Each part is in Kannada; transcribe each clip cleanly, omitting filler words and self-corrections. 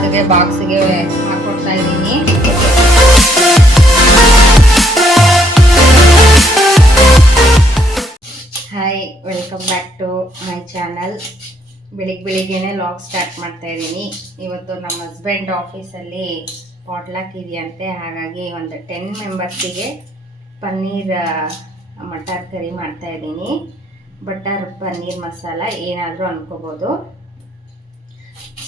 ಶ್ರೀನಾಥ್ಗೆ ಬಾಕ್ಸ್ಗೆ ಹಾಕೊಡ್ತಾ ಇದ್ದೀನಿ. Hi, welcome back to my channel. ಬೆಳಿಗ್ಗೆನೆ ಲಾಗ್ ಸ್ಟಾರ್ಟ್ ಮಾಡ್ತಾ ಇದ್ದೀನಿ. ಇವತ್ತು ನಮ್ಮ ಹಸ್ಬೆಂಡ್ ಆಫೀಸಲ್ಲಿ ಪಾಟ್ಲಾಕ್ ಇದೆಯಂತೆ, ಹಾಗಾಗಿ ಒಂದು 10 ಮೆಂಬರ್ಸಿಗೆ ಪನ್ನೀರ್ ಮಟರ್ ಕರಿ ಮಾಡ್ತಾ ಇದ್ದೀನಿ. ಬಟರ್ ಪನ್ನೀರ್ ಮಸಾಲ ಏನಾದರೂ ಅನ್ಕೋಬೋದು.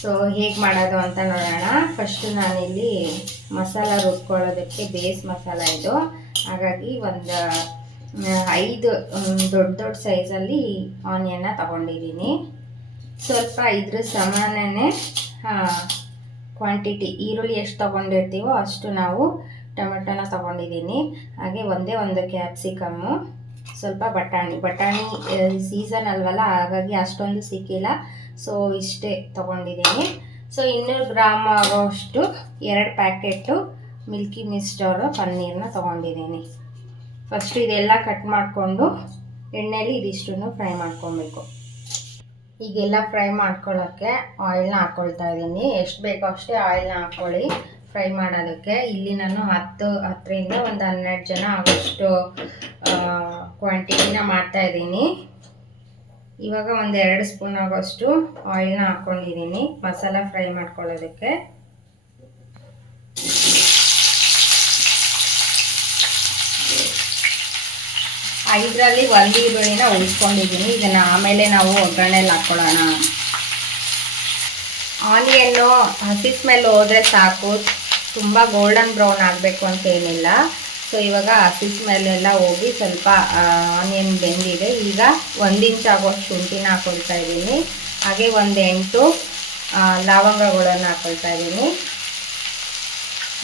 ಸೊ ಹೇಗೆ ಮಾಡೋದು ಅಂತ ನೋಡೋಣ. ಫಸ್ಟು ನಾನಿಲ್ಲಿ ಮಸಾಲ ರುಬ್ಕೊಳ್ಳೋದಕ್ಕೆ ಬೇಸ್ ಮಸಾಲ ಇದು, ಹಾಗಾಗಿ ಒಂದು 5 ದೊಡ್ಡ ಸೈಜಲ್ಲಿ ಆನಿಯನ್ನ ತಗೊಂಡಿದ್ದೀನಿ. ಸ್ವಲ್ಪ ಇದ್ರ ಸಮಾನನೇ ಕ್ವಾಂಟಿಟಿ ಈರುಳ್ಳಿ ಎಷ್ಟು ತೊಗೊಂಡಿರ್ತೀವೋ ಅಷ್ಟು ನಾವು ಟೊಮೆಟೊನ ತೊಗೊಂಡಿದ್ದೀನಿ. ಹಾಗೆ ಒಂದೇ ಒಂದು ಕ್ಯಾಪ್ಸಿಕಮ್ಮು, ಸ್ವಲ್ಪ ಬಟಾಣಿ ಸೀಸನ್ ಅಲ್ವಲ್ಲ, ಹಾಗಾಗಿ ಅಷ್ಟೊಂದು ಸಿಕ್ಕಿಲ್ಲ, ಸೊ ಇಷ್ಟೇ ತೊಗೊಂಡಿದ್ದೀನಿ. ಸೊ 200 ಗ್ರಾಮ್ ಆಗೋಷ್ಟು 2 ಪ್ಯಾಕೆಟು ಮಿಲ್ಕಿ ಮಿಸ್ಟ್ ಅವರ ಪನ್ನೀರನ್ನ ತೊಗೊಂಡಿದ್ದೀನಿ. ಫಸ್ಟ್ ಇದೆಲ್ಲ ಕಟ್ ಮಾಡಿಕೊಂಡು ಎಣ್ಣೆಯಲ್ಲಿ ಇದಿಷ್ಟನ್ನು ಫ್ರೈ ಮಾಡ್ಕೊಬೇಕು. ಈಗೆಲ್ಲ ಫ್ರೈ ಮಾಡ್ಕೊಳ್ಳೋಕ್ಕೆ ಆಯಿಲ್ನ ಹಾಕ್ಕೊಳ್ತಾ ಇದ್ದೀನಿ. ಎಷ್ಟು ಬೇಕೋ ಅಷ್ಟೇ ಆಯಿಲ್ನ ಹಾಕ್ಕೊಳ್ಳಿ ಫ್ರೈ ಮಾಡೋದಕ್ಕೆ. ಇಲ್ಲಿ ನಾನು 10ರಿಂದ ಒಂದು 12 ಜನ ಆಗೋಷ್ಟು ಕ್ವಾಂಟಿಟಿನ ಮಾಡ್ತಾಯಿದ್ದೀನಿ. ಇವಾಗ ಒಂದು 2 ಸ್ಪೂನ್ ಆಗೋಷ್ಟು ಆಯಿಲ್ನ ಹಾಕ್ಕೊಂಡಿದ್ದೀನಿ ಮಸಾಲ ಫ್ರೈ ಮಾಡ್ಕೊಳ್ಳೋದಕ್ಕೆ. ಇದರಲ್ಲಿ 1 ಈರುಳ್ಳಿನ ಉಳಿಸ್ಕೊಂಡಿದ್ದೀನಿ. ಇದನ್ನು ಆಮೇಲೆ ನಾವು ಒಗ್ಗರಣೆಯಲ್ಲಿ ಹಾಕ್ಕೊಳ್ಳೋಣ. ಆನಿಯನ್ನು ಹಸಿ ಸ್ಮೆಲ್ ಹೋದರೆ ಸಾಕು, ತುಂಬ ಗೋಲ್ಡನ್ ಬ್ರೌನ್ ಆಗಬೇಕು ಅಂತ ಏನಿಲ್ಲ. ಸೊ ಇವಾಗ ಹಸಿ ಸ್ಮೆಲ್ಲೆಲ್ಲ ಹೋಗಿ ಸ್ವಲ್ಪ ಆನಿಯನ್ ಬೆಂದಿದೆ. ಈಗ 1 ಇಂಚ್ ಆಗೋಷ್ಟು ಶುಂಠಿನ ಹಾಕ್ಕೊಳ್ತಾ ಇದ್ದೀನಿ. ಹಾಗೆ ಒಂದು 8 ಲವಂಗಗಳನ್ನು ಹಾಕ್ಕೊಳ್ತಾ ಇದ್ದೀನಿ.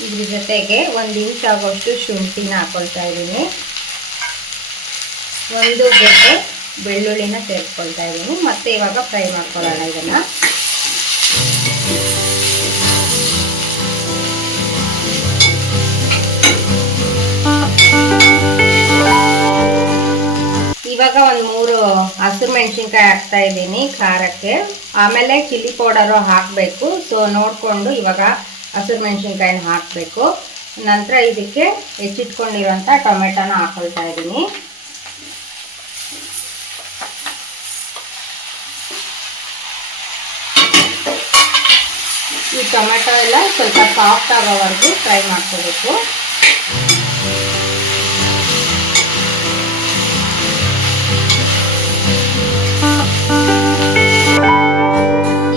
ಇದ್ರ ಜೊತೆಗೆ 1 ಇಂಚ್ ಆಗೋಷ್ಟು ಶುಂಠಿನ ಹಾಕ್ಕೊಳ್ತಾ ಇದ್ದೀನಿ. 1 ಗೆಡ್ಡೆ ಬೆಳ್ಳುಳ್ಳಿನ ಸೇರಿಸ್ಕೊಳ್ತಾ ಇದ್ದೀನಿ. ಮತ್ತೆ ಇವಾಗ ಫ್ರೈ ಮಾಡ್ಕೊಳ್ಳೋಣ ಇದನ್ನು. ಇವಾಗ ಒಂದು 3 ಹಸಿರು ಮೆಣಸಿನ್ಕಾಯಿ ಹಾಕ್ತಾ ಇದ್ದೀನಿ ಖಾರಕ್ಕೆ. ಆಮೇಲೆ ಚಿಲ್ಲಿ ಪೌಡರು ಹಾಕಬೇಕು. ಸೊ ನೋಡಿಕೊಂಡು ಇವಾಗ ಹಸಿರು ಮೆಣಸಿನ್ಕಾಯಿನ ಹಾಕಬೇಕು. ನಂತರ ಇದಕ್ಕೆ ಹೆಚ್ಚಿಟ್ಕೊಂಡಿರೋಂಥ ಟೊಮೆಟೊನ ಹಾಕ್ಕೊಳ್ತಾ ಇದ್ದೀನಿ. ಈ ಟೊಮೆಟೊ ಎಲ್ಲ ಸ್ವಲ್ಪ ಸಾಫ್ಟ್ ಆಗೋವರೆಗೂ ಫ್ರೈ ಮಾಡ್ಕೋಬೇಕು.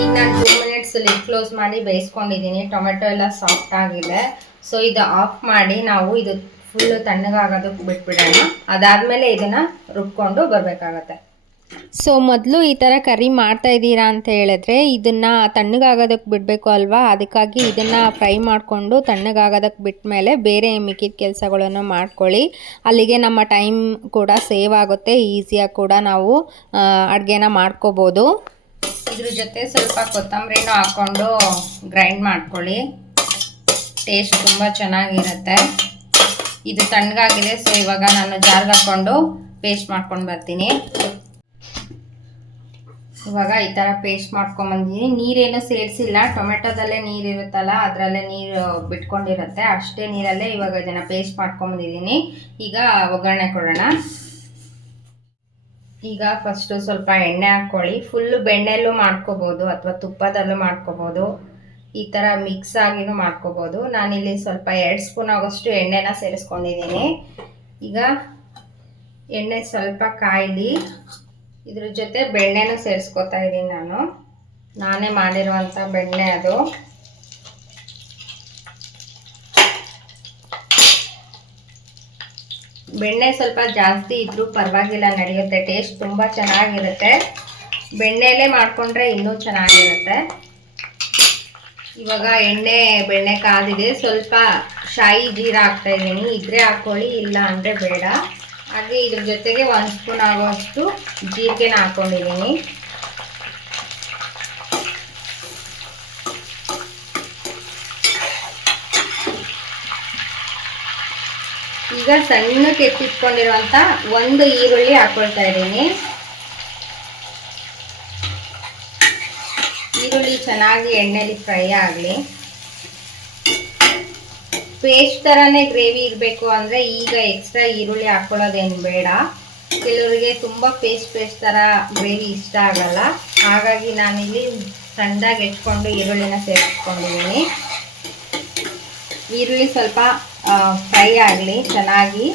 ಈಗ ನಾನು 2 ಮಿನಿಟ್ಸ್ ಲಿಡ್ ಕ್ಲೋಸ್ ಮಾಡಿ ಬೇಯಿಸ್ಕೊಂಡಿದ್ದೀನಿ. ಟೊಮೆಟೊ ಎಲ್ಲ ಸಾಫ್ಟ್ ಆಗಿದೆ. ಸೊ ಇದು ಆಫ್ ಮಾಡಿ ನಾವು ಇದು ಫುಲ್ಲು ತಣ್ಣಗಾಗೋದಕ್ಕೆ ಬಿಟ್ಬಿಡೋಣ. ಅದಾದಮೇಲೆ ಇದನ್ನು ರುಬ್ಕೊಂಡು ಬರಬೇಕಾಗತ್ತೆ. ಸೊ ಮೊದಲು ಈ ಥರ ಕರಿ ಮಾಡ್ತಾ ಇದ್ದೀರಾ ಅಂತ ಹೇಳಿದ್ರೆ ಇದನ್ನು ತಣ್ಣಗಾಗೋದಕ್ಕೆ ಬಿಡಬೇಕು ಅಲ್ವಾ, ಅದಕ್ಕಾಗಿ ಇದನ್ನು ಫ್ರೈ ಮಾಡಿಕೊಂಡು ತಣ್ಣಗಾಗೋದಕ್ಕೆ ಬಿಟ್ಟ ಮೇಲೆ ಬೇರೆ ಮಿಕ್ಕಿದ ಕೆಲಸಗಳನ್ನು ಮಾಡ್ಕೊಳ್ಳಿ. ಅಲ್ಲಿಗೆ ನಮ್ಮ ಟೈಮ್ ಕೂಡ ಸೇವ್ ಆಗುತ್ತೆ, ಈಸಿಯಾಗಿ ಕೂಡ ನಾವು ಅಡುಗೆನ ಮಾಡ್ಕೋಬೋದು. ಇದ್ರ ಜೊತೆ ಸ್ವಲ್ಪ ಕೊತ್ತಂಬರಿನೂ ಹಾಕ್ಕೊಂಡು ಗ್ರೈಂಡ್ ಮಾಡ್ಕೊಳ್ಳಿ, ಟೇಸ್ಟ್ ತುಂಬ ಚೆನ್ನಾಗಿರುತ್ತೆ. ಇದು ತಣ್ಣಗಾಗಿದೆ. ಸೊ ಇವಾಗ ನಾನು ಜಾರ್ಗೆ ಹಾಕ್ಕೊಂಡು ಪೇಸ್ಟ್ ಮಾಡ್ಕೊಂಡು ಬರ್ತೀನಿ. ಇವಾಗ ಈ ಥರ ಪೇಸ್ಟ್ ಮಾಡ್ಕೊಂಬಂದಿದ್ದೀನಿ. ನೀರೇನು ಸೇರಿಸಿಲ್ಲ, ಟೊಮೆಟೊದಲ್ಲೇ ನೀರಿರುತ್ತಲ್ಲ ಅದರಲ್ಲೇ ನೀರು ಬಿಟ್ಕೊಂಡಿರುತ್ತೆ, ಅಷ್ಟೇ ನೀರಲ್ಲೇ ಇವಾಗ ಇದನ್ನು ಪೇಸ್ಟ್ ಮಾಡ್ಕೊಂಬಂದಿದ್ದೀನಿ. ಈಗ ಒಗ್ಗರಣೆ ಕೊಡೋಣ. ಈಗ ಫಸ್ಟು ಸ್ವಲ್ಪ ಎಣ್ಣೆ ಹಾಕ್ಕೊಳ್ಳಿ. ಫುಲ್ಲು ಬೆಣ್ಣೆಲ್ಲೂ ಮಾಡ್ಕೋಬೋದು ಅಥವಾ ತುಪ್ಪದಲ್ಲೂ ಮಾಡ್ಕೋಬೋದು, ಈ ಥರ ಮಿಕ್ಸ್ ಆಗಿನೂ ಮಾಡ್ಕೋಬೋದು. ನಾನಿಲ್ಲಿ ಸ್ವಲ್ಪ 2 ಸ್ಪೂನ್ ಆಗೋಷ್ಟು ಎಣ್ಣೆನ ಸೇರಿಸ್ಕೊಂಡಿದ್ದೀನಿ. ಈಗ ಎಣ್ಣೆ ಸ್ವಲ್ಪ ಕಾಯ್ಲಿ. ಇದ್ರ ಜೊತೆ ಬೆಣ್ಣೆನೂ ಸೇರಿಸ್ಕೊತಾ ಇದ್ದೀನಿ. ನಾನೇ ಮಾಡಿರುವಂಥ ಬೆಣ್ಣೆ ಅದು. ಬೆಣ್ಣೆ ಸ್ವಲ್ಪ ಜಾಸ್ತಿ ಇದ್ರೂ ಪರವಾಗಿಲ್ಲ, ನಡೆಯುತ್ತೆ, ಟೇಸ್ಟ್ ತುಂಬ ಚೆನ್ನಾಗಿರುತ್ತೆ. ಬೆಣ್ಣೆಲೇ ಮಾಡಿಕೊಂಡ್ರೆ ಇನ್ನೂ ಚೆನ್ನಾಗಿರುತ್ತೆ. ಇವಾಗ ಬೆಣ್ಣೆ ಕಾದಿದೆ. ಸ್ವಲ್ಪ ಶಾಯಿ ಜೀರಾ ಹಾಕ್ತಾ ಇದ್ದೀನಿ. ಇದ್ರೆ ಹಾಕ್ಕೊಳ್ಳಿ, ಇಲ್ಲ ಅಂದರೆ ಬೇಡ. ಹಾಗೆ ಇದ್ರ ಜೊತೆಗೆ 1 ಸ್ಪೂನ್ ಆಗೋಷ್ಟು ಜೀರಿಗೆನ ಹಾಕ್ಕೊಂಡಿದ್ದೀನಿ. ಈಗ ಸಣ್ಣಕ್ಕೆ ಎತ್ತಿಟ್ಕೊಂಡಿರುವಂಥ 1 ಈರುಳ್ಳಿ ಹಾಕ್ಕೊಳ್ತಾ ಇದ್ದೀನಿ. ಈ ಈರುಳ್ಳಿ ಚೆನ್ನಾಗಿ ಎಣ್ಣೆಲಿ ಫ್ರೈ ಆಗಲಿ. ಪೇಸ್ಟ್ ಥರನೇ ಗ್ರೇವಿ ಇರಬೇಕು ಅಂದರೆ ಈಗ ಎಕ್ಸ್ಟ್ರಾ ಈರುಳ್ಳಿ ಹಾಕ್ಕೊಳ್ಳೋದೇನು ಬೇಡ. ಕೆಲವರಿಗೆ ತುಂಬ ಪೇಸ್ಟ್ ಥರ ಗ್ರೇವಿ ಇಷ್ಟ ಆಗಲ್ಲ. ಹಾಗಾಗಿ ನಾನಿಲ್ಲಿ ಸಣ್ಣದಾಗಿ ಹೆಚ್ಕೊಂಡು ಈರುಳ್ಳಿನ ಸೇರಿಸ್ಕೊಂಡಿದ್ದೀನಿ. ಈರುಳ್ಳಿ ಸ್ವಲ್ಪ ಫ್ರೈ ಆಗಲಿ ಚೆನ್ನಾಗಿ.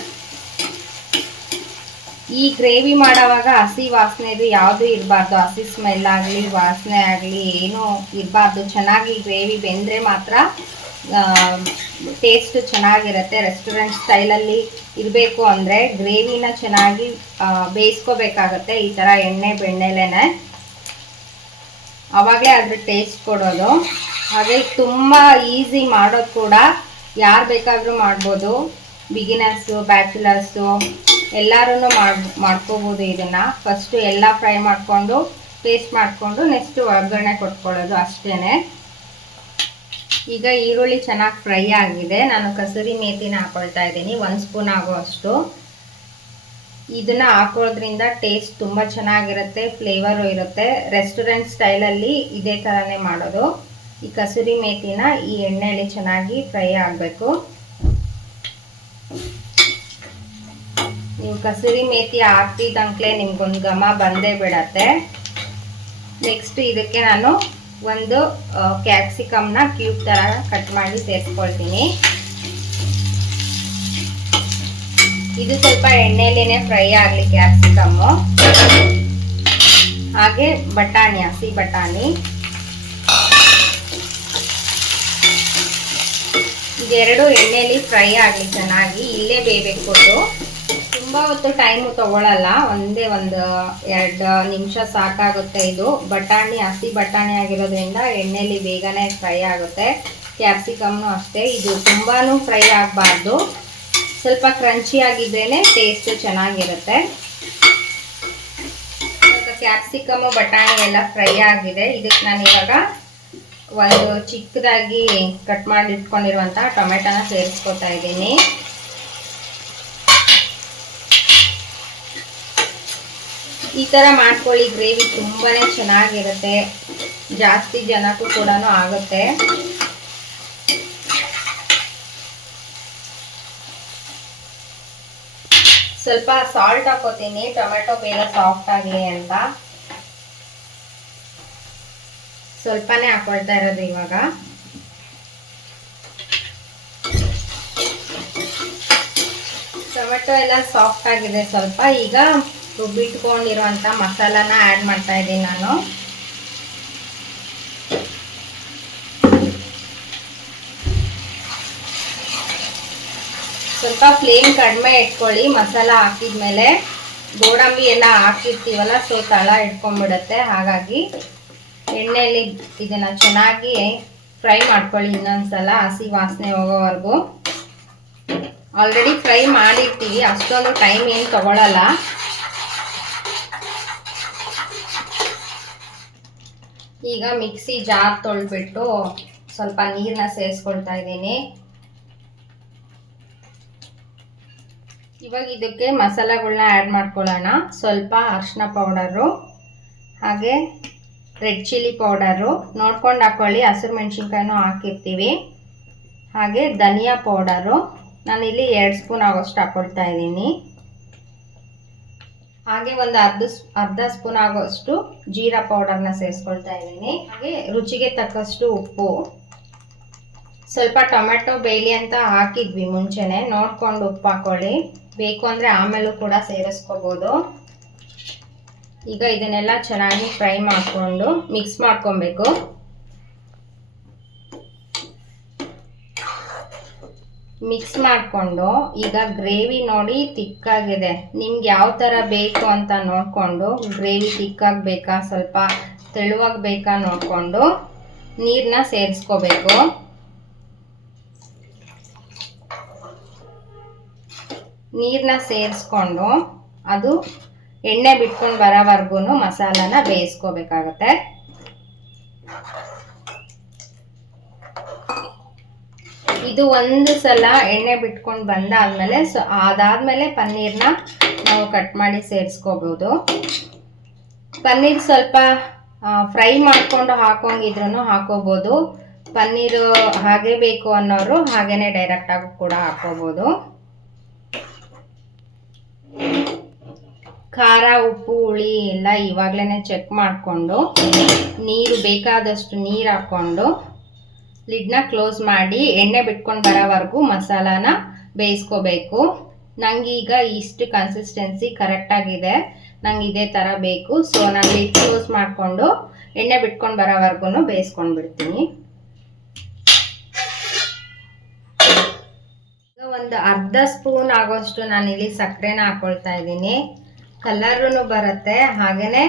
ಈ ಗ್ರೇವಿ ಮಾಡೋವಾಗ ಹಸಿ ವಾಸನೆದು ಯಾವುದೂ ಇರಬಾರ್ದು. ಹಸಿ ಸ್ಮೆಲ್ ಆಗಲಿ ವಾಸನೆ ಆಗಲಿ ಏನೂ ಇರಬಾರ್ದು. ಚೆನ್ನಾಗಿ ಗ್ರೇವಿ ಬೆಂದರೆ ಮಾತ್ರ ಟೇಸ್ಟ್ ಚೆನ್ನಾಗಿರುತ್ತೆ. ರೆಸ್ಟೋರೆಂಟ್ ಸ್ಟೈಲಲ್ಲಿ ಇರಬೇಕು ಅಂದರೆ ಗ್ರೇವಿನ ಚೆನ್ನಾಗಿ ಬೇಯಿಸ್ಕೋಬೇಕಾಗತ್ತೆ. ಈ ಥರ ಎಣ್ಣೆ ಬೆಣ್ಣೆಲೇನೆ ಆವಾಗಲೇ ಅದ್ರ ಟೇಸ್ಟ್ ಕೊಡೋದು. ಹಾಗೆ ತುಂಬ ಈಸಿ ಮಾಡೋದು ಕೂಡ. ಯಾರು ಬೇಕಾದರೂ ಮಾಡ್ಬೋದು. ಬಿಗಿನರ್ಸು, ಬ್ಯಾಚುಲರ್ಸು ಎಲ್ಲರೂ ಮಾಡ್ಕೋಬೋದು ಇದನ್ನು. ಫಸ್ಟು ಎಲ್ಲ ಫ್ರೈ ಮಾಡಿಕೊಂಡು ಪೇಸ್ಟ್ ಮಾಡಿಕೊಂಡು ನೆಕ್ಸ್ಟು ಒಗ್ಗರಣೆ ಕೊಟ್ಕೊಳ್ಳೋದು ಅಷ್ಟೇ. ಈಗ ಈರುಳ್ಳಿ ಚೆನ್ನಾಗಿ ಫ್ರೈ ಆಗಿದೆ. ನಾನು ಕಸೂರಿ ಮೇಥಿನ ಹಾಕೊಳ್ತಾ ಇದ್ದೀನಿ 1 ಸ್ಪೂನ್ ಆಗುವಷ್ಟು. ಇದನ್ನು ಹಾಕೋದ್ರಿಂದ ಟೇಸ್ಟ್ ತುಂಬ ಚೆನ್ನಾಗಿರುತ್ತೆ, ಫ್ಲೇವರು ಇರುತ್ತೆ. ರೆಸ್ಟೋರೆಂಟ್ ಸ್ಟೈಲಲ್ಲಿ ಇದೇ ಥರನೇ ಮಾಡೋದು. ಈ ಕಸೂರಿ ಮೇಥಿನ ಈ ಎಣ್ಣೆಯಲ್ಲಿ ಚೆನ್ನಾಗಿ ಫ್ರೈ ಆಗಬೇಕು. ನೀವು ಕಸೂರಿ ಮೇಥಿ ಹಾಕ್ತಿದ್ದಂಕ್ಲೆ ನಿಮ್ಗೊಂದು ಘಮ ಬಂದೇ ಬಿಡತ್ತೆ. ನೆಕ್ಸ್ಟ್ ಇದಕ್ಕೆ ನಾನು ಒಂದು ಕ್ಯಾಪ್ಸಿಕಮ್ನ ಕ್ಯೂಬ್ ಥರ ಕಟ್ ಮಾಡಿ ಸೇರಿಸ್ಕೊಳ್ತೀನಿ. ಇದು ಸ್ವಲ್ಪ ಎಣ್ಣೆಲೇನೆ ಫ್ರೈ ಆಗಲಿ ಕ್ಯಾಪ್ಸಿಕಮ್ಮು. ಹಾಗೆ ಬಟಾಣಿ, ಹಸಿ ಬಟಾಣಿ ಇದೆರಡು ಎಣ್ಣೆಲಿ ಫ್ರೈ ಆಗಲಿ ಚೆನ್ನಾಗಿ. ಇಲ್ಲೇ ಬೇಯಬೇಕು. ತುಂಬ ಹೊತ್ತು ಟೈಮು ತಗೊಳ್ಳಲ್ಲ. ಒಂದು 2 ನಿಮಿಷ ಸಾಕಾಗುತ್ತೆ. ಇದು ಬಟಾಣಿ ಹಸಿ ಬಟಾಣಿ ಆಗಿರೋದ್ರಿಂದ ಎಣ್ಣೆಲಿ ಬೇಗನೆ ಫ್ರೈ ಆಗುತ್ತೆ. ಕ್ಯಾಪ್ಸಿಕಮ್ನು ಅಷ್ಟೇ. ಇದು ತುಂಬಾ ಫ್ರೈ ಆಗಬಾರ್ದು. ಸ್ವಲ್ಪ ಕ್ರಂಚಿ ಆಗಿದ್ರೇ ಟೇಸ್ಟ್ ಚೆನ್ನಾಗಿರುತ್ತೆ. ಕ್ಯಾಪ್ಸಿಕಮ್ಮು ಬಟಾಣಿ ಎಲ್ಲ ಫ್ರೈ ಆಗಿದೆ. ಇದಕ್ಕೆ ನಾನು ಇವಾಗ ಒಂದು ಚಿಕ್ಕದಾಗಿ ಕಟ್ ಮಾಡಿ ಇಟ್ಕೊಂಡಿರುವಂಥ ಟೊಮೆಟೊನ ಸೇರಿಸ್ಕೊತಾ ಇದ್ದೀನಿ. ಈ ಥರ ಮಾಡ್ಕೊಳ್ಳಿ. ಗ್ರೇವಿ ತುಂಬಾ ಚೆನ್ನಾಗಿರುತ್ತೆ. ಜಾಸ್ತಿ ಜನಕ್ಕೂ ಕೂಡ ಆಗುತ್ತೆ. ಸ್ವಲ್ಪ ಸಾಲ್ಟ್ ಹಾಕೋತೀನಿ ಟೊಮೆಟೊ ಬೇಗ ಸಾಫ್ಟ್ ಆಗಲಿ ಅಂತ. ಸ್ವಲ್ಪನೇ ಹಾಕೊಳ್ತಾ ಇರೋದು ಇವಾಗ. ಟೊಮೆಟೊ ಎಲ್ಲ ಸಾಫ್ಟ್ ಆಗಿದೆ ಸ್ವಲ್ಪ. ಈಗ ರುಬ್ಬಿಟ್ಕೊಂಡಿರುವಂಥ ಮಸಾಲಾನ ಆ್ಯಡ್ ಮಾಡ್ತಾ ಇದ್ದೀನಿ ನಾನು. ಸ್ವಲ್ಪ ಫ್ಲೇಮ್ ಕಡಿಮೆ ಇಟ್ಕೊಳ್ಳಿ. ಮಸಾಲ ಹಾಕಿದ್ಮೇಲೆ ಗೋಡಂಬಿ ಎಲ್ಲ ಹಾಕಿರ್ತೀವಲ್ಲ, ಸೊ ತಳ ಇಟ್ಕೊಂಡ್ಬಿಡುತ್ತೆ. ಹಾಗಾಗಿ ಎಣ್ಣೆಯಲ್ಲಿ ಇದನ್ನು ಚೆನ್ನಾಗಿ ಫ್ರೈ ಮಾಡ್ಕೊಳ್ಳಿ ಇನ್ನೊಂದ್ಸಲ, ಹಸಿ ವಾಸನೆ ಹೋಗೋವರೆಗೂ. ಆಲ್ರೆಡಿ ಫ್ರೈ ಮಾಡಿರ್ತೀವಿ, ಅಷ್ಟೊಂದು ಟೈಮ್ ಏನು ತಗೊಳ್ಳಲ್ಲ. ಈಗ ಮಿಕ್ಸಿ ಜಾರ್ ತೊಳ್ಬಿಟ್ಟು ಸ್ವಲ್ಪ ನೀರನ್ನ ಸೇರಿಸ್ಕೊಳ್ತಾ ಇದ್ದೀನಿ. ಇವಾಗ ಇದಕ್ಕೆ ಮಸಾಲೆಗಳನ್ನ ಆ್ಯಡ್ ಮಾಡ್ಕೊಳ್ಳೋಣ. ಸ್ವಲ್ಪ ಅರಿಶಿನ ಪೌಡರು, ಹಾಗೆ ರೆಡ್ ಚಿಲ್ಲಿ ಪೌಡರು ನೋಡ್ಕೊಂಡು ಹಾಕ್ಕೊಳ್ಳಿ. ಹಸಿರು ಮೆಣಸಿನ್ಕಾಯಿನೂ ಹಾಕಿರ್ತೀವಿ. ಹಾಗೆ ಧನಿಯಾ ಪೌಡರು ನಾನಿಲ್ಲಿ 2 ಸ್ಪೂನ್ ಆಗೋಷ್ಟು ಹಾಕ್ಕೊಳ್ತಾ ಇದ್ದೀನಿ. ಹಾಗೆ ಒಂದು ಅರ್ಧ ಸ್ಪೂನ್ ಆಗೋಷ್ಟು ಜೀರಾ ಪೌಡರ್ನ ಸೇರಿಸ್ಕೊಳ್ತಾ ಇದ್ದೀನಿ. ಹಾಗೆ ರುಚಿಗೆ ತಕ್ಕಷ್ಟು ಉಪ್ಪು. ಸ್ವಲ್ಪ ಟೊಮೆಟೊ ಬೇಯಲಿ ಅಂತ ಹಾಕಿದ್ವಿ ಮುಂಚೆನೆ, ನೋಡ್ಕೊಂಡು ಉಪ್ಪು ಹಾಕೊಳ್ಳಿ. ಬೇಕು ಅಂದರೆ ಆಮೇಲೂ ಕೂಡ ಸೇರಿಸ್ಕೋಬೋದು. ಈಗ ಇದನ್ನೆಲ್ಲ ಚೆನ್ನಾಗಿ ಫ್ರೈ ಮಾಡಿಕೊಂಡು ಮಿಕ್ಸ್ ಮಾಡ್ಕೊಬೇಕು. ಮಿಕ್ಸ್ ಮಾಡಿಕೊಂಡು ಈಗ ಗ್ರೇವಿ ನೋಡಿ ತಿಕ್ಕಾಗಿದೆ. ನಿಮ್ಗೆ ಯಾವ ಥರ ಬೇಕು ಅಂತ ನೋಡಿಕೊಂಡು, ಗ್ರೇವಿ ತಿಕ್ಕಾಗಿ ಬೇಕಾ ಸ್ವಲ್ಪ ತೆಳುವಾಗಿ ಬೇಕಾ ನೋಡಿಕೊಂಡು ನೀರನ್ನ ಸೇರಿಸ್ಕೋಬೇಕು. ನೀರನ್ನ ಸೇರಿಸ್ಕೊಂಡು ಅದು ಎಣ್ಣೆ ಬಿಟ್ಕೊಂಡು ಬರೋವರೆಗೂ ಮಸಾಲಾನ ಬೇಯಿಸ್ಕೋಬೇಕಾಗತ್ತೆ. ಇದು ಒಂದು ಸಲ ಎಣ್ಣೆ ಬಿಟ್ಕೊಂಡು ಬಂದಾದ್ಮೇಲೆ ಅದಾದ್ಮೇಲೆ ಪನ್ನೀರ್ನ ನಾವು ಕಟ್ ಮಾಡಿ ಸೇರಿಸ್ಕೋಬಹುದು. ಪನ್ನೀರ್ ಸ್ವಲ್ಪ ಫ್ರೈ ಮಾಡಿಕೊಂಡು ಹಾಕೋಂಗಿದ್ರೂ ಹಾಕೋಬೋದು. ಪನ್ನೀರು ಹಾಗೆ ಬೇಕು ಅನ್ನೋರು ಹಾಗೇನೆ ಡೈರೆಕ್ಟಾಗಿ ಕೂಡ ಹಾಕೋಬೋದು. ಖಾರ ಉಪ್ಪು ಹುಳಿ ಎಲ್ಲ ಇವಾಗಲೇ ಚೆಕ್ ಮಾಡಿಕೊಂಡು ನೀರು ಬೇಕಾದಷ್ಟು ನೀರು ಹಾಕ್ಕೊಂಡು ಲಿಡ್ನ ಕ್ಲೋಸ್ ಮಾಡಿ ಎಣ್ಣೆ ಬಿಟ್ಕೊಂಡು ಬರೋವರೆಗೂ ಮಸಾಲಾನ ಬೇಯಿಸ್ಕೋಬೇಕು. ನನಗೀಗ ಇಷ್ಟು ಕನ್ಸಿಸ್ಟೆನ್ಸಿ ಕರೆಕ್ಟಾಗಿದೆ, ನಂಗೆ ಇದೇ ಥರ ಬೇಕು. ಸೊ ನಾನು ಲಿಡ್ ಕ್ಲೋಸ್ ಮಾಡಿಕೊಂಡು ಎಣ್ಣೆ ಬಿಟ್ಕೊಂಡು ಬರೋವರೆಗೂ ಬೇಯಿಸ್ಕೊಂಡು ಬಿಡ್ತೀನಿ. ಈಗ ಒಂದು ಅರ್ಧ ಸ್ಪೂನ್ ಆಗೋಷ್ಟು ನಾನಿಲ್ಲಿ ಸಕ್ಕರೆನ ಹಾಕ್ಕೊಳ್ತಾ ಇದ್ದೀನಿ. ಕಲರೂ ಬರುತ್ತೆ, ಹಾಗೆಯೇ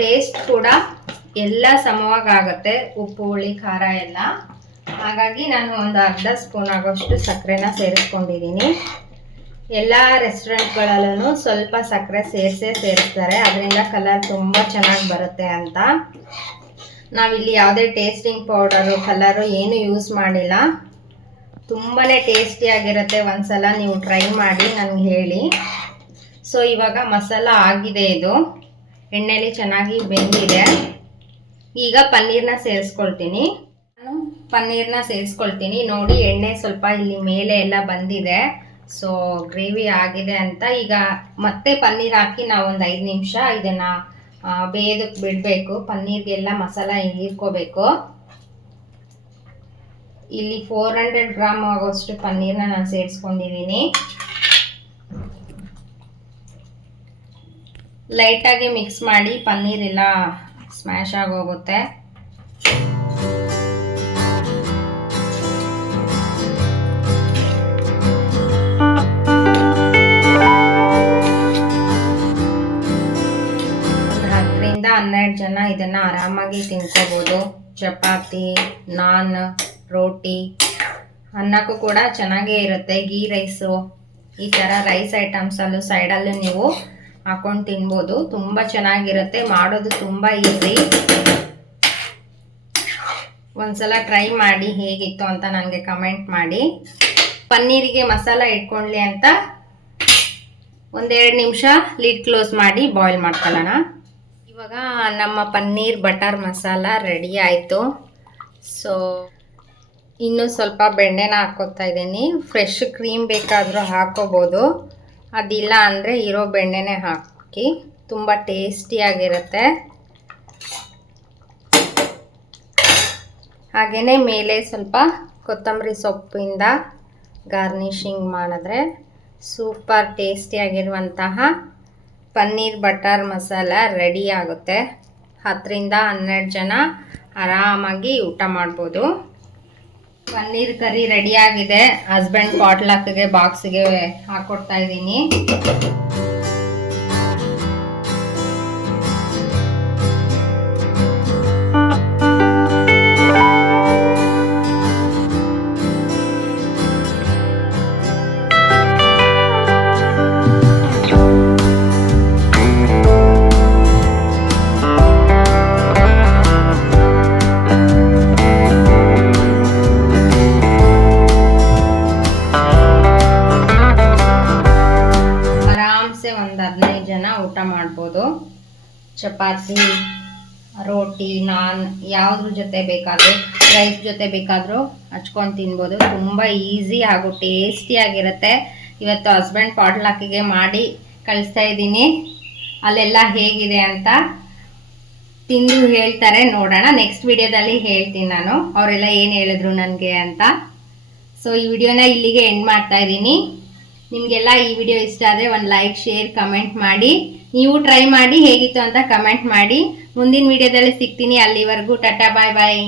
ಟೇಸ್ಟ್ ಕೂಡ ಎಲ್ಲ ಸಮವಾಗುತ್ತೆ, ಉಪ್ಪು ಹುಳಿ ಖಾರ ಎಲ್ಲ. ಹಾಗಾಗಿ ನಾನು ಒಂದು ಅರ್ಧ ಸ್ಪೂನ್ ಆಗೋಷ್ಟು ಸಕ್ಕರೆನ ಸೇರಿಸ್ಕೊಂಡಿದ್ದೀನಿ. ಎಲ್ಲ ರೆಸ್ಟೋರೆಂಟ್ಗಳಲ್ಲೂ ಸ್ವಲ್ಪ ಸಕ್ಕರೆ ಸೇರಿಸ್ತಾರೆ, ಅದರಿಂದ ಕಲರ್ ತುಂಬ ಚೆನ್ನಾಗಿ ಬರುತ್ತೆ ಅಂತ. ನಾವಿಲ್ಲಿ ಯಾವುದೇ ಟೇಸ್ಟಿಂಗ್ ಪೌಡರು ಕಲರು ಏನು ಯೂಸ್ ಮಾಡಿಲ್ಲ. ತುಂಬಾ ಟೇಸ್ಟಿಯಾಗಿರುತ್ತೆ. ಒಂದ್ಸಲ ನೀವು ಟ್ರೈ ಮಾಡಿ ನನಗೆ ಹೇಳಿ. ಸೊ ಇವಾಗ ಮಸಾಲ ಆಗಿದೆ, ಇದು ಎಣ್ಣೆಲಿ ಚೆನ್ನಾಗಿ ಬೆಂದಿದೆ. ಈಗ ಪನ್ನೀರ್ನ ಸೇರಿಸ್ಕೊಳ್ತೀನಿ. ನಾನು ಪನ್ನೀರ್ನ ಸೇರಿಸ್ಕೊಳ್ತೀನಿ. ನೋಡಿ ಎಣ್ಣೆ ಸ್ವಲ್ಪ ಇಲ್ಲಿ ಮೇಲೆ ಎಲ್ಲ ಬಂದಿದೆ. ಸೊ ಗ್ರೇವಿ ಆಗಿದೆ ಅಂತ ಈಗ ಮತ್ತೆ ಪನ್ನೀರ್ ಹಾಕಿ ನಾವು ಒಂದು 5 ನಿಮಿಷ ಇದನ್ನು ಬೇಯೋದಕ್ಕೆ ಬಿಡಬೇಕು. ಪನ್ನೀರ್ಗೆಲ್ಲ ಮಸಾಲ ಹೀರ್ಕೋಬೇಕು. ಇಲ್ಲಿ 400 ಗ್ರಾಮ್ ಆಗೋಷ್ಟು ಪನ್ನೀರ್ನ ನಾನು ಸೇರಿಸ್ಕೊಂಡಿದ್ದೀನಿ. ಲೈಟಾಗಿ ಮಿಕ್ಸ್ ಮಾಡಿ, ಪನ್ನೀರ್ ಎಲ್ಲ ಸ್ಮ್ಯಾಶ್ ಆಗೋಗುತ್ತೆ. ಒಂದು 10-12 ಜನ ಇದನ್ನು ಆರಾಮಾಗಿ ತಿನ್ಕೋಬೋದು. ಚಪಾತಿ, ನಾನ್, ರೋಟಿ, ಅನ್ನಕ್ಕೂ ಕೂಡ ಚೆನ್ನಾಗೇ ಇರುತ್ತೆ. ಗೀ ರೈಸು, ಈ ಥರ ರೈಸ್ ಐಟಮ್ಸಲ್ಲೂ ಸೈಡಲ್ಲೂ ನೀವು ಹಾಕೊಂಡು ತಿನ್ಬೋದು. ತುಂಬ ಚೆನ್ನಾಗಿರುತ್ತೆ, ಮಾಡೋದು ತುಂಬ ಈಸಿ. ಒಂದ್ಸಲ ಟ್ರೈ ಮಾಡಿ ಹೇಗಿತ್ತು ಅಂತ ನನಗೆ ಕಮೆಂಟ್ ಮಾಡಿ. ಪನ್ನೀರಿಗೆ ಮಸಾಲ ಇಟ್ಕೊಳ್ಳಿ ಅಂತ 1-2 ನಿಮಿಷ ಲಿಡ್ ಕ್ಲೋಸ್ ಮಾಡಿ ಬಾಯ್ಲ್ ಮಾಡ್ಕೊಳ್ಳೋಣ. ಇವಾಗ ನಮ್ಮ ಪನ್ನೀರ್ ಬಟರ್ ಮಸಾಲ ರೆಡಿ ಆಯಿತು. ಸೊ ಇನ್ನೂ ಸ್ವಲ್ಪ ಬೆಣ್ಣೆನ ಹಾಕ್ಕೋತಾ ಇದ್ದೀನಿ. ಫ್ರೆಶ್ ಕ್ರೀಮ್ ಬೇಕಾದರೂ ಹಾಕ್ಕೋಬೋದು, ಅದಿಲ್ಲ ಅಂದರೆ ಇರೋ ಬೆಣ್ಣೆನೇ ಹಾಕಿ. ತುಂಬ ಟೇಸ್ಟಿಯಾಗಿರುತ್ತೆ. ಹಾಗೆಯೇ ಮೇಲೆ ಸ್ವಲ್ಪ ಕೊತ್ತಂಬರಿ ಸೊಪ್ಪಿಂದ ಗಾರ್ನಿಷಿಂಗ್ ಮಾಡಿದ್ರೆ ಸೂಪರ್ ಟೇಸ್ಟಿಯಾಗಿರುವಂತಹ ಪನ್ನೀರ್ ಬಟರ್ ಮಸಾಲ ರೆಡಿ ಆಗುತ್ತೆ. 10-12 ಜನ ಆರಾಮಾಗಿ ಊಟ ಮಾಡ್ಬೋದು. ಪನ್ನೀರ್ ಕರಿ ರೆಡಿಯಾಗಿದೆ. ಹಸ್ಬೆಂಡ್ ಪಾಟ್ಲಾಕ್ಗೆ ಬಾಕ್ಸಿಗೆ ಹಾಕ್ಕೊಡ್ತಾ ಇದ್ದೀನಿ. ಒಂದು 15 ಜನ ಊಟ ಮಾಡ್ಬೋದು. ಚಪಾತಿ, ರೋಟಿ, ನಾನ್ ಯಾವುದ್ರ ಜೊತೆ ಬೇಕಾದರೂ, ರೈಸ್ ಜೊತೆ ಬೇಕಾದರೂ ಹಚ್ಕೊಂಡು ತಿನ್ಬೋದು. ತುಂಬ ಈಸಿ ಹಾಗೂ ಟೇಸ್ಟಿಯಾಗಿರುತ್ತೆ. ಇವತ್ತು ಹಸ್ಬೆಂಡ್ ಪಾಟ್ಲಾಕಿಗೆ ಮಾಡಿ ಕಳಿಸ್ತಾ ಇದ್ದೀನಿ. ಅಲ್ಲೆಲ್ಲ ಹೇಗಿದೆ ಅಂತ ತಿಂದು ಹೇಳ್ತಾರೆ, ನೋಡೋಣ. ನೆಕ್ಸ್ಟ್ ವಿಡಿಯೋದಲ್ಲಿ ಹೇಳ್ತೀನಿ ನಾನು ಅವರೆಲ್ಲ ಏನು ಹೇಳಿದ್ರು ನನಗೆ ಅಂತ. ಸೊ ಈ ವಿಡಿಯೋನ ಇಲ್ಲಿಗೆ ಎಂಡ್ ಮಾಡ್ತಾ ಇದ್ದೀನಿ. ನಿಮಗೆಲ್ಲ ಈ ವಿಡಿಯೋ ಇಷ್ಟ ಆದರೆ ಒಂದು ಲೈಕ್, ಶೇರ್, ಕಮೆಂಟ್ ಮಾಡಿ. ನೀವು ಟ್ರೈ ಮಾಡಿ ಹೇಗಿತ್ತು ಅಂತ ಕಮೆಂಟ್ ಮಾಡಿ. ಮುಂದಿನ ವಿಡಿಯೋದಲ್ಲಿ ಸಿಗ್ತೀನಿ. ಅಲ್ಲಿವರೆಗೂ ಟಾಟಾ, ಬಾಯ್ ಬಾಯ್.